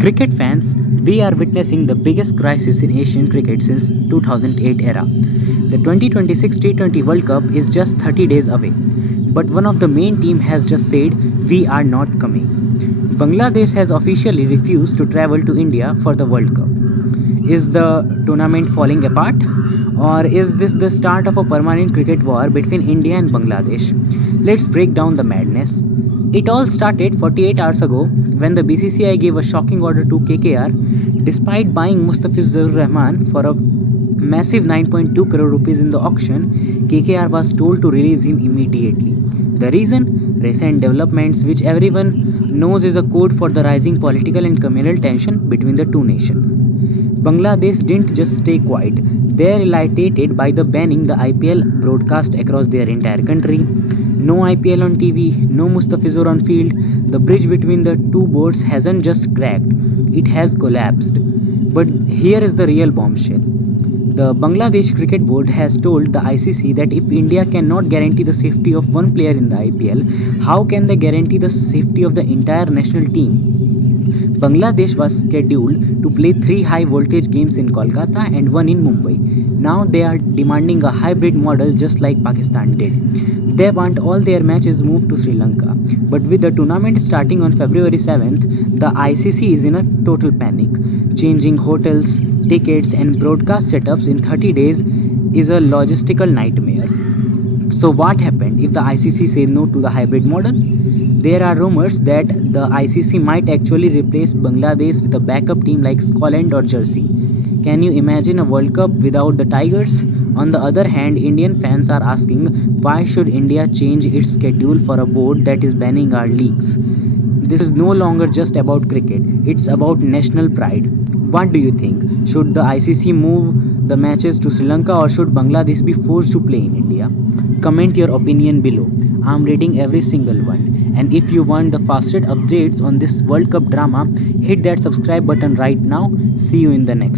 Cricket fans, we are witnessing the biggest crisis in Asian cricket since 2008 era. The 2026 T20 World Cup is just 30 days away, but one of the main team has just said we are not coming. Bangladesh has officially refused to travel to India for the World Cup. Is the tournament falling apart? Or is this the start of a permanent cricket war between India and Bangladesh? Let's break down the madness. It all started 48 hours ago when the BCCI gave a shocking order to KKR. Despite buying Mustafizur Rahman for a massive 9.2 crore rupees in the auction, KKR was told to release him immediately. The reason? Recent developments, which everyone knows is a code for the rising political and communal tension between the two nations. Bangladesh didn't just stay quiet. They are irritated by the banning the IPL broadcast across their entire country. No IPL on TV, no Mustafizur on field. The bridge between the two boards hasn't just cracked, it has collapsed. But here is the real bombshell. The Bangladesh Cricket Board has told the ICC that if India cannot guarantee the safety of one player in the IPL, how can they guarantee the safety of the entire national team? Bangladesh was scheduled to play 3 high voltage games in Kolkata and 1 in Mumbai. Now they are demanding a hybrid model just like Pakistan did. They want all their matches moved to Sri Lanka. But with the tournament starting on February 7th, the ICC is in a total panic. Changing hotels, tickets, and broadcast setups in 30 days is a logistical nightmare. So, what happened if the ICC says no to the hybrid model? There are rumors that the ICC might actually replace Bangladesh with a backup team like Scotland or Jersey. Can you imagine a World Cup without the Tigers? On the other hand, Indian fans are asking why should India change its schedule for a board that is banning our leagues? This is no longer just about cricket, it's about national pride. What do you think? Should the ICC move the matches to Sri Lanka or should Bangladesh be forced to play in India? Comment your opinion below. I'm reading every single one. And if you want the fastest updates on this World Cup drama, hit that subscribe button right now. See you in the next.